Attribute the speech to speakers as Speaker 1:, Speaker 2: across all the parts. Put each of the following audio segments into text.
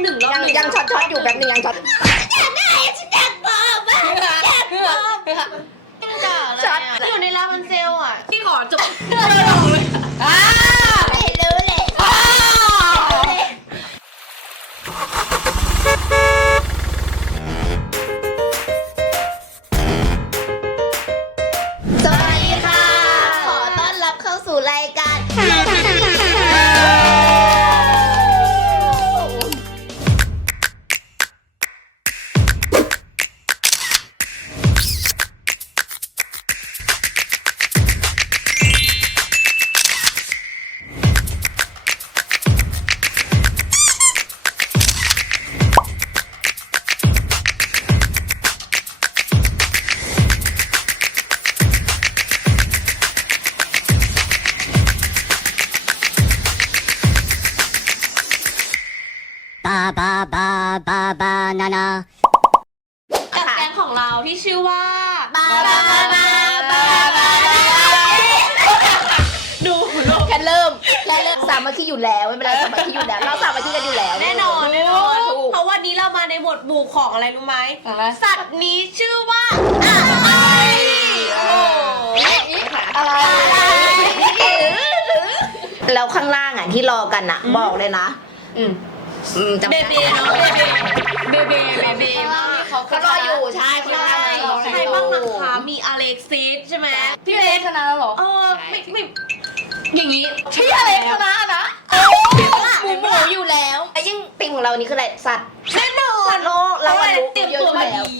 Speaker 1: หนึ่งรอบหนึ่ง
Speaker 2: ยังช็อตอยู่แบบนึงยังช็อต
Speaker 1: ช็อตอยู่ในลาบันเซลอ่ะที่ขอจบ
Speaker 2: ไม่รู้เลยสวัสดีค่ะ ขอต้อนรับเข้าสู่รายการ
Speaker 1: บานานากับแก๊งของเราที่ชื่อว่าบาดู
Speaker 2: แค่เริ่มสามัคคีอยู่แล้วไม่เป็นไรสามัคคีอยู่แล้วเราสามัคคีกันอยู่แล้ว
Speaker 1: แน่นอนเพราะวันนี้เรามาในหมวดหมู่ของอะไรรู้ไหมสัตว์นี้ชื่อว่าอะไร
Speaker 2: แล้วข้างล่างอ่ะที่รอกันอ่ะบอกเลยนะ
Speaker 1: เบเบ้เนาะเบเบ้เขา
Speaker 2: รออยู่ใช่
Speaker 1: ใครบ้างนะคะมีอเล็กซิสใช่ไหม
Speaker 3: พี่เล็กชนะแล้วหรอ
Speaker 1: ไม่อย่างนี้
Speaker 3: พี่อเล็กชนะนะ
Speaker 2: หมูอยู่แล้วไอ้ยิ่งติ่งของเรานี่คืออะไรสัตว์
Speaker 1: แน่นอน
Speaker 2: โลกเราเตรียมตัวมาดี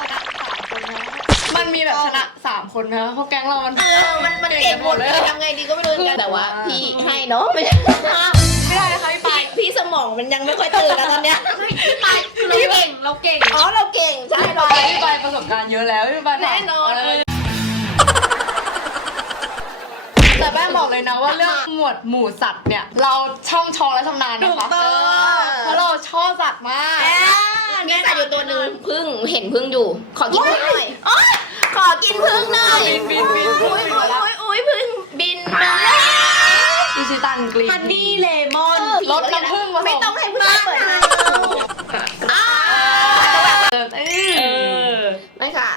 Speaker 3: มันมีแบบชนะ3 คนนะเพราะแก๊งเรามัน
Speaker 2: เก่งหมดเลยทำไงดีก็ไม่รู้แต่ว่าพี่ให้เนาะไม่ได้
Speaker 3: นะคะ
Speaker 2: พี่สมองมันยังไม่ค่อยตื่นแล้วตอนเนี้ย
Speaker 1: พี่เก่งเราเก่ง
Speaker 2: เราเก่งใช่
Speaker 3: พี่ไปประสบการณ์เยอะแล้วพี่ไป
Speaker 1: แน่นอน
Speaker 3: แต่แม่บอกเลยนะว่าเรื่องหมวดหมู่สัตว์เนี่ยเราช่องชองและชำนาญนะคะเพราะเราชอบสัตว์มาก
Speaker 2: มีสัตว์อยู่ตัวนึงพึ่งเห็นพึ่งอยู่ขอกินพึ่งหน่อยขอกินพึ่งหน่อย
Speaker 3: บิน
Speaker 2: อุ้ยพึ่งบินมา
Speaker 3: อิชิตันกรีน
Speaker 1: ฮันนี่เลมอน
Speaker 3: รสน้ำผึ้ง
Speaker 2: ไม่ต้องให้พึ่งเปิดให้ไม่ค่ะ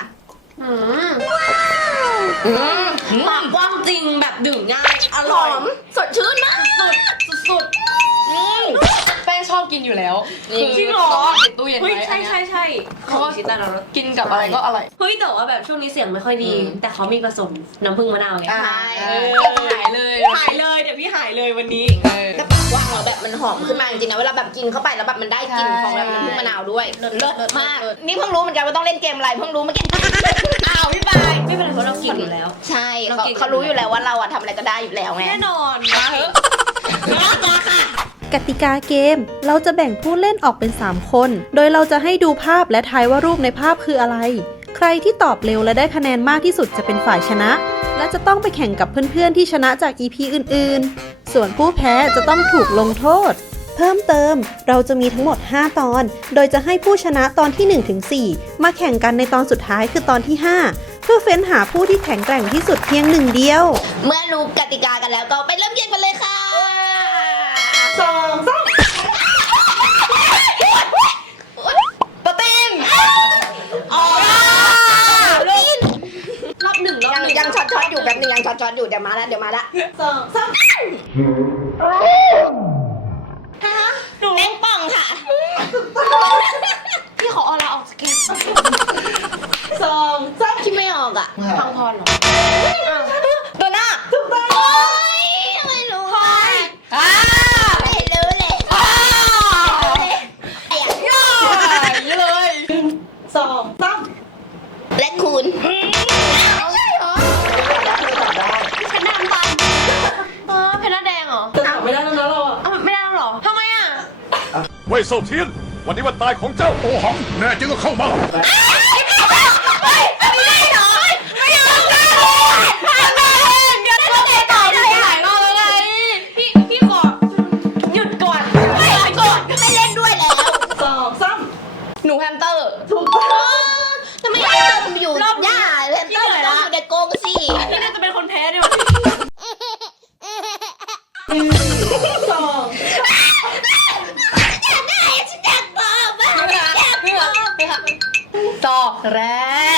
Speaker 1: ปากกว้างจริงแบบดื่มง่ายอร่อย
Speaker 2: สดชื่นมาก
Speaker 1: สุด
Speaker 3: แป้งชอบกินอยู่แล้ว
Speaker 1: จริงเหรอ
Speaker 3: ตู้เย็นไว้
Speaker 1: ใช่
Speaker 3: เพราะว่ากินกับอะไรก็อร่อย
Speaker 1: เฮ้ยแต่ว่าแบบช่วงนี้เสียงไม่ค่อยดีแต่เขามีผสมน้ำผึ้งมะนาวไง
Speaker 3: หายเลย
Speaker 1: เดี๋ยวพี่หายเลยวันนี้
Speaker 2: แต่ปากกว้างเราแบบมันหอมขึ้นมาจริงๆนะเวลาแบบกินเข้าไปแล้วแบบมันได้กลิ่นของแบบน้ำผึ้งมะนาวด้วยเลิศมากนี่เพิ่งรู้เหมือนกันว่าต้องเล่นเกมอะไรเพิ่งรู้เมื่อกี้
Speaker 1: อ้าวพี่ปายไม่เป็นไรเพราะเรากินอยู่แล้ว
Speaker 2: ใช่เขารู้อยู่แล้วว่าเราอะทำอะไรก็ได้อยู่แล้วไง
Speaker 1: แน่นอน
Speaker 2: มาเถอะค่ะ
Speaker 4: กติกาเกมเราจะแบ่งผู้เล่นออกเป็น3 คนโดยเราจะให้ดูภาพและทายว่ารูปในภาพคืออะไรใครที่ตอบเร็วและได้คะแนนมากที่สุดจะเป็นฝ่ายชนะและจะต้องไปแข่งกับเพื่อนๆที่ชนะจาก EP อื่นๆส่วนผู้แพ้จะต้องถูกลงโทษเพิ่มเติมเราจะมีทั้งหมด5 ตอนโดยจะให้ผู้ชนะตอนที่ 1-4 มาแข่งกันในตอนสุดท้ายคือตอนที่ 5เพื่อเฟ้นหาผู้ที่แข็งแกร่งที่สุดเพียง1 เดียว
Speaker 2: เมื่อรู้กติกากันแล้วก็ไปเริ่มเกมกันเลยค่ะ
Speaker 1: 2 3
Speaker 2: ปะติน
Speaker 1: รอบหนึ่ง
Speaker 2: ยังช็อตอยู่แบบนึงยังช็อตอยู่เดี๋ยวมาละ
Speaker 1: 2 3
Speaker 2: หนูเล่นป่องค่ะ
Speaker 1: พี่ขอเอาละออกจากเกม
Speaker 2: 2 3คิดไม่ออกอ่ะ
Speaker 1: พังพรเหรอ
Speaker 2: ตัวหน้า
Speaker 1: ถูกต้อง
Speaker 2: ไม่รู้ไม่รู้เลย
Speaker 3: เลย
Speaker 1: 2 3
Speaker 2: และคุณใช่เหรอ
Speaker 1: เพชรน้ำตาลเพชรน้ำแดงเหรอ
Speaker 3: ไม่ได้แล้วเราอ่ะ
Speaker 1: ไม่ได้แล้วหรอทำไมอ่ะ
Speaker 5: เว่ยเซ่าเทียนวันนี้วันตายของเจ้าโอหังแน่จริงก็เข้ามา
Speaker 1: พี่ขอหยุดก่อน
Speaker 2: ไม่เล่นด้วยแล้ว
Speaker 1: 2 3
Speaker 3: หนูแฮมสเตอร์
Speaker 1: ถูกต้อง
Speaker 2: ทำไมแฮมสเตอร์มันอยู่หญ้าแฮมสเตอร์มันต้องอยู่ในกรงสิ
Speaker 1: พี่น่าจะเป็นคนแพ้เนี่ย2
Speaker 3: แรก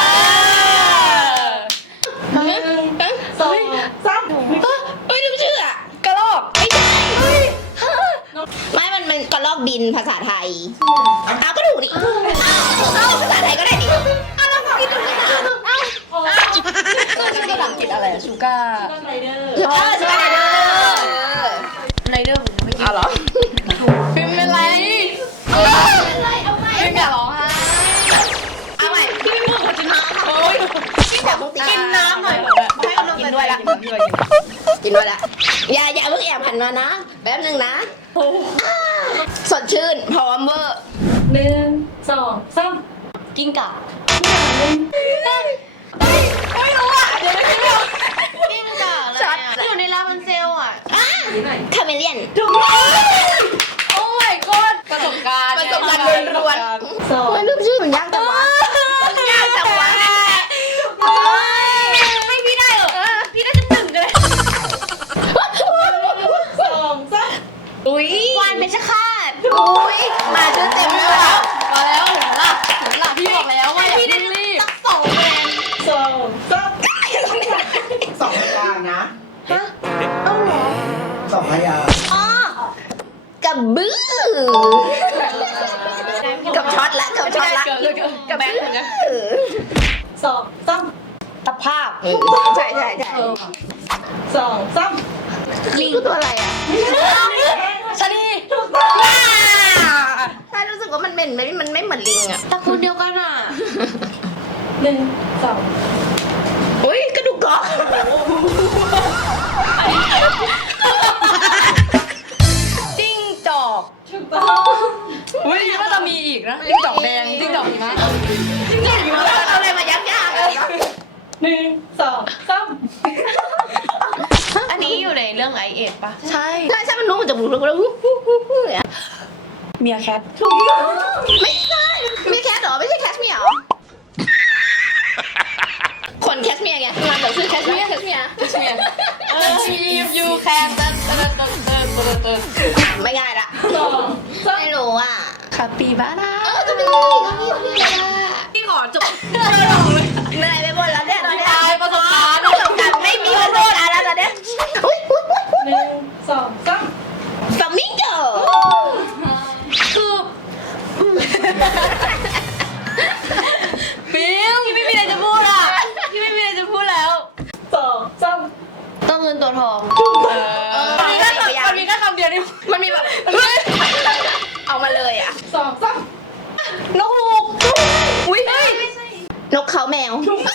Speaker 2: 2 3เฮ้ยลืมชื่ออะ
Speaker 3: กระรอก
Speaker 2: ไม่ใช่ไม่มันกระลอกบินภาษาไทยเอาก็ถูกดิเอาภาษาไทยก็ได้ดิเอาแล้วก็คิดถูกไม่ถูกเอา
Speaker 3: ชื่อภาษาอังกฤษอะไรอะชูก้า
Speaker 2: ไรเดอร์ใช่ไหมไรเดอร์
Speaker 1: ไรเดอร์ผมไม่กิน
Speaker 2: เอาเหรอ
Speaker 3: พิมพ์เป็นไร
Speaker 2: อะไรเอาใหม่
Speaker 3: พิมพ์อย่าร้องไห้
Speaker 2: เอาใหม่พี่ไม่พูดกับกินน้ำ
Speaker 3: โอ๊ย
Speaker 2: พี่แบบต้องตี
Speaker 1: กินน้ำหน่อยให้กำลังใจ
Speaker 2: กินด้วยละกินด้วยละอย่าเพิ่งแอบหันมานะแป๊บนึงนะสดชื่นพร้อมเวอร์
Speaker 1: 1 2 3กิ้งก่า
Speaker 3: ไม่รู้อ่ะเดี๋ยวไม่คิดไม่ออก
Speaker 1: กิ้งก่าอะไรอ่ะอยู่ในลาบันเซลอ่ะ
Speaker 2: คาเมเลียน
Speaker 3: โอ้ my god ประสบการณ์
Speaker 2: ประสบการณ์ล้วนๆโอ้ยลืมชื่อมันยากจังวะยากจังวะ
Speaker 1: ให้พี่ได้เหรอพี่ได้จะ1กันเลย
Speaker 3: อุ้ยว
Speaker 1: านเป็นชะคาด
Speaker 2: อุ้ยมาชื่อเต็มเลยแล้ว
Speaker 3: มาแล้วเห็นปะพี่บอกแล้วว่าอย่า
Speaker 1: พี่ได้
Speaker 3: เพิ่งรีบ
Speaker 1: สัก2คะแนน
Speaker 6: 2 พยางค์นะ
Speaker 1: ฮะเอ้าเหรอ
Speaker 6: 2 พยางค์
Speaker 1: อ๋อ
Speaker 2: กับบื้อกับช็อตละกับช็อตละ
Speaker 3: กับแบงค์เหมือนกัน
Speaker 1: ตะภาพ
Speaker 2: ใช่ลิงตัวอะไรอ่ะ
Speaker 3: ชะนี
Speaker 2: ใช่รู้สึกว่ามันไม่เหมือนลิงอ่ะ
Speaker 1: ตระกูลเดียวกันอ่ะ
Speaker 2: อุ้ยกระดูกกรอก
Speaker 3: จิ้งจอกอุ้ยว่าจะมีอีกนะจิ้งจอกแดงจิ้งจอกหิมะ
Speaker 2: เอาอะไรมายากๆอะ
Speaker 1: อันนี้อยู่ในเรื่องไอเอฟปะ
Speaker 3: ใช่
Speaker 2: ใช่มันรู้มันจะบูรู้แล้ว
Speaker 3: เมียแคท
Speaker 2: ไม่ใช่มีแคทเหรอไม่ใช่แคทเมียเหรอคนแคทเมียไงงานแบบชื่อแคทเมีย
Speaker 3: เมียAchieve you can
Speaker 2: ไม่ง่ายละไม่รู้อ่ะ
Speaker 3: คาปิบาร่า
Speaker 2: ก็มีพี่ขอจบเหนื่อยไปหมดแล้วเนี่ยตอนเนี้ย
Speaker 3: ตายประสบการณ์
Speaker 2: ประสบการณ์ไม่มีประสบการณ์แล้วตอนเนี้ยฟลามิงโก
Speaker 1: คือ
Speaker 3: ฟิล
Speaker 1: พี่ไม่มีอะไรจะพูดอ่ะพี่ไม่มีอะไรจะพูดแล้วต้องเงินตัวทอง
Speaker 3: มันมีแค่คำเดียวนี่
Speaker 2: มันมีแบบเอามาเลยอ่ะ
Speaker 3: นกฮูกอุ้ย
Speaker 2: นกเขาแมว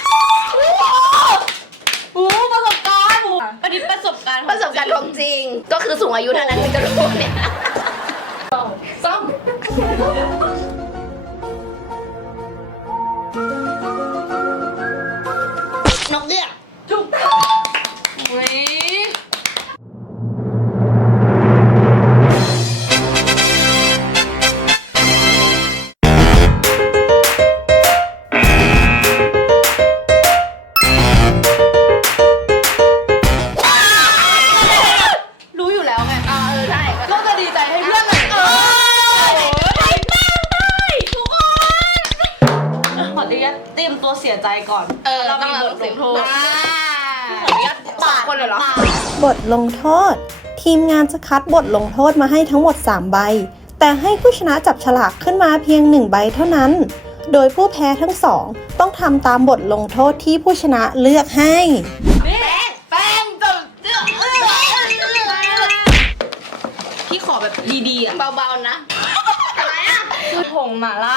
Speaker 3: โอ้ประสบการณ์
Speaker 1: อันนี้ประสบการณ์
Speaker 2: ประสบการณ์ของจริง ก็คือสูงอายุเท่านั้นถึงจะรู้เนี่ยนกเงือก
Speaker 3: อุ้ย
Speaker 1: รู้อยู่แล้วไง
Speaker 2: ใช่
Speaker 3: ก็จะดีใจให้เพื่อนหน่อย
Speaker 1: ขออนุญาตเตรียมตัวเสียใจก่อน
Speaker 3: เราต้องรับเสียงโทษ
Speaker 1: ขออนุญาตปาด
Speaker 2: คนเลยเหรอ
Speaker 4: บทลงโทษ ทีมงานจะคัดบทลงโทษมาให้ทั้งหมด 3 ใบ แต่ให้ผู้ชนะจับฉลากขึ้นมาเพียง 1 ใบเท่านั้น โดยผู้แพ้ทั้งสองต้องทำตามบทลงโทษที่ผู้ชนะเลือกให้
Speaker 3: แป้งจบ
Speaker 1: พี่ขอแบบดีๆอ่ะ
Speaker 2: เบาๆนะอะไรอ่ะ
Speaker 3: คือผงหม่าล่า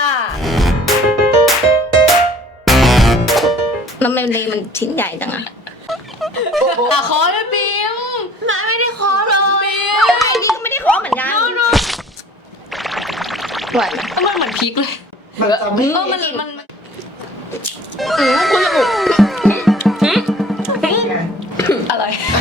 Speaker 2: แล้วมันชิ้นใหญ่จังอ่ะ
Speaker 3: อ่ะขอด้วยปิม
Speaker 1: มาไม่ได้ขอเลย
Speaker 2: ไอ้นี่ก็ไม่ได้ขอเหมือนกันหวาน
Speaker 3: มันเหมือนพริกเลย
Speaker 6: มันจะไม่
Speaker 3: มัน
Speaker 2: คุณจมูก
Speaker 3: อะไร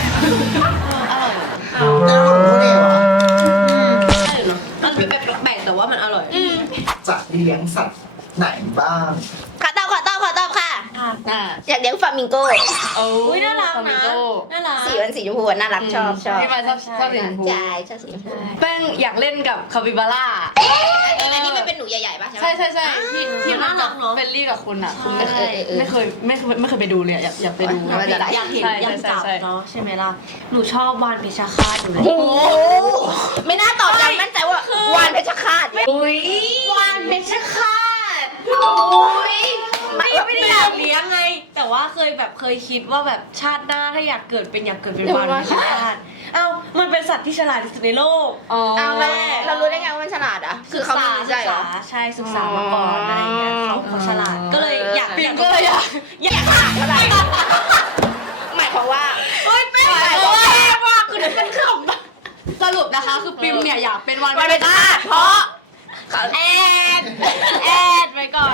Speaker 6: เอาผู้เดียวอะ
Speaker 1: ได้อยู่เนาะมันเป็นแบบแปลกๆแต่ว่ามันอร่อย
Speaker 6: จะเลี้ยงสัตว์ไหนบ้าง
Speaker 2: ขอตอบค่ะ อยากเลี้ยงฟลามิงโก
Speaker 3: โอ้
Speaker 1: อุ้ยน่ารักนะ น่ารัก
Speaker 2: สีมันสีชมพูน่ารักชอบ
Speaker 3: พี่มาชอบสีชมพู
Speaker 2: ใช่ชอบสีชมพู
Speaker 3: แป้งอยากเล่นกับคาปิบาร่า
Speaker 2: อันนี้มันเป็นหนูนูใหญ่ๆป่ะใช่ไหม
Speaker 3: ใช่ที่มันแบบเฟรนลี่กับคุณอ่ะคุณไม่เคยไปดูเลยอยากไปดู
Speaker 1: อยากเห็น
Speaker 3: ใช่
Speaker 1: อยากจับ
Speaker 3: ใช่
Speaker 1: เนาะใช่ไหมล่ะหนูชอบวานเพชรฆาตอยู่เลย
Speaker 2: โอ้โหไม่น่าตอบอย่างมั่นใจว่าวานเพชรฆาต
Speaker 1: อุ้ยวานเพชรฆาตอุ้ยไม่ได้อยากเลี้ยงไง แต่ว่าเคยคิดว่าแบบชาติหน้าถ้าอยากเกิดเป็นวานเพชรฆาตเอ้ามันเป็นสัตว์ที่ฉลาดที่สุดในโลก
Speaker 2: เอาแม่เรารู้ได้ไงว่ามันฉลาดอ่ะคือเขาไม่รู้ใจเหรอ
Speaker 1: ใช่ศึกษามาก่อนอะไรอย่างเงี้ยเขาฉลาดก็เลยอยาก
Speaker 3: ปิ่นก็เลยอยาก
Speaker 2: ฉลาดอะไรหมายความว่า
Speaker 1: เฮ้ยแม่หมายความว่าคือมันขำ
Speaker 3: สรุปนะคะคือปิมเนี่ยอยากเป็นวัน
Speaker 2: วันเพชรฆาตเพราะ
Speaker 1: แอดไว้ก่อน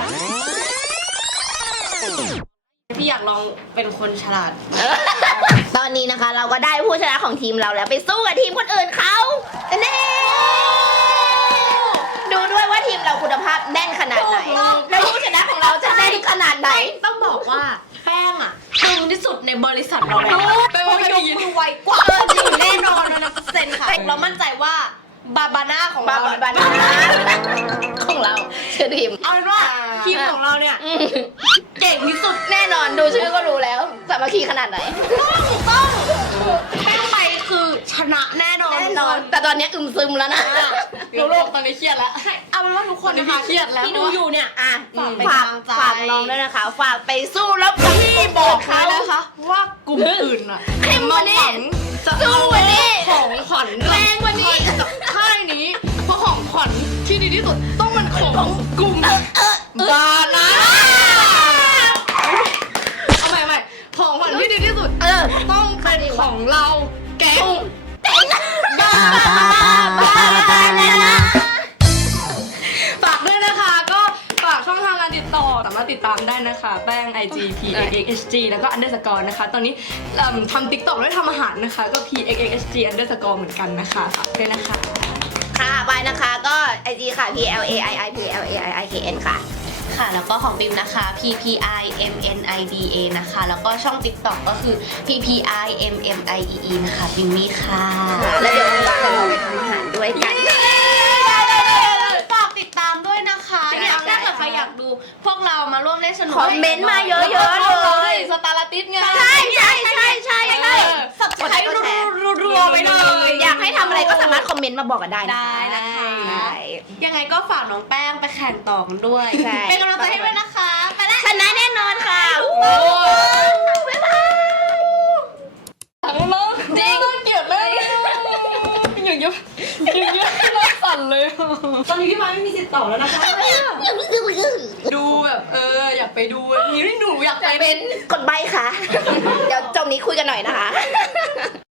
Speaker 1: พี่อยากลองเป็นคนฉลาด
Speaker 2: ตอนนี้นะคะ เราก็ได้ผู้ชนะของทีมเราแล้วไปสู้กับทีมคนอื่นเขาเน่ดูด้วยว่าทีมเราคุณภาพแน่นขนาดไหนแล้วผู้ชนะของเราจะแน่นขนาดไหน
Speaker 1: ต้องบอกว่าแป้งอ่ะตึงที่สุดในบริษัทเราเลย
Speaker 3: ไปว่าไม่ได้ยิน
Speaker 1: มือไวกว่าจริงแน่นอนนะ100%ค่ะเรามั่นใจว่าบาบาน่าของ
Speaker 2: บา
Speaker 1: เรา
Speaker 2: บานาของเราชื่อทีม
Speaker 1: เอาเป็นว่าทีมของเราเนี่ยเก่งที่สุด
Speaker 2: แน่นอนดูชื่อก็รู้แล้วสามัคคีขนาดไหน
Speaker 1: ต้องแป้งไปคือชนะแน่นอน
Speaker 2: แน่นอนแต่ตอนนี้อึมซึมแล้วนะ
Speaker 3: โลกตอนนี้เครียดแล้ว
Speaker 1: ใช่เอาเป็นว่าทุกคนนะคะ
Speaker 3: เครียดแล้ว
Speaker 1: ที่ดูอยู่เนี่ย
Speaker 2: อ่ะ
Speaker 1: ฝากเป็นกำลังใจ
Speaker 2: ฝากน้องด้วยนะคะ ฝากไปสู้แล้วพี่บบ อ
Speaker 3: อก ก
Speaker 2: เขา
Speaker 3: เขานะคะว่ากลุ่มอื่นอ่ะ
Speaker 2: เข้มกว่านี้
Speaker 3: จะ
Speaker 2: สู้กว่านี้
Speaker 3: ของขวัญ
Speaker 2: แรงกว่านี้
Speaker 3: จากค่ายนี้เพราะของขวัญที่ดีที่สุดต้องเป็นของกลุ่มบานาเอาใหม่ของขวัญที่ดีที่สุดต้องเป็นของเราแก๊งฝากด้วยนะคะก็ฝากช่องทางการติดต่อสามารถติดตามได้นะคะแป้ง IG PXXG แล้วก็ underscore นะคะตอนนี้ทำ TikTok ด้วยทำอาหารนะคะก็ PXXG underscore เหมือนกันนะคะฝากด้วยนะคะ
Speaker 2: ค่ะไปนะคะก็ IG ค่ะ PLAIIPLAIIKN ค่ะ
Speaker 1: ค่ะแล้วก็ของบิมนะคะ PPIMNIDA นะคะ แล้วก็ช่อง TikTok ก็คือ PPIMMIEE นะคะบิมมี่ค่ะ
Speaker 2: แล้วเดี๋ยวว่างๆเราไปทำอาหารด้วยกัน
Speaker 1: ฝากติดตามด้วยนะคะเนี่ยถ้าเกิดใครอยากดูพวกเรามาร่วมเล่นสนุก
Speaker 2: คอมเมนต์มาเยอะๆเลย
Speaker 3: สตาร์ติสไง
Speaker 2: ใช่
Speaker 1: สับสไครต์รัวๆไปเลย
Speaker 2: อยากให้ทำอะไรก็สามารถคอมเมนต์มาบอกกันได้นะ
Speaker 1: ได้นะคะ
Speaker 2: ใช่
Speaker 1: ยังไงก็ฝากน้องแป้งไปแข่งต่อกันด้วย
Speaker 2: ใช่
Speaker 1: เป็นกำลังใจให้ด้วยนะคะ ไปแล้ว
Speaker 2: ชนะแน่นอนค่ะบ๊ายบาย
Speaker 3: จริงเกลียดเลยอย่างเงี้ยน่าสั่นเลย
Speaker 1: ตอนนี้พี่มาไม่มีสิทธิ์ต่อแล้วนะคะ
Speaker 3: ดูแบบอยากไปดูนี่หนูอยากไป
Speaker 2: เป็นกดใบค่ะ เดี๋ยวจบนี้คุยกันหน่อยนะคะ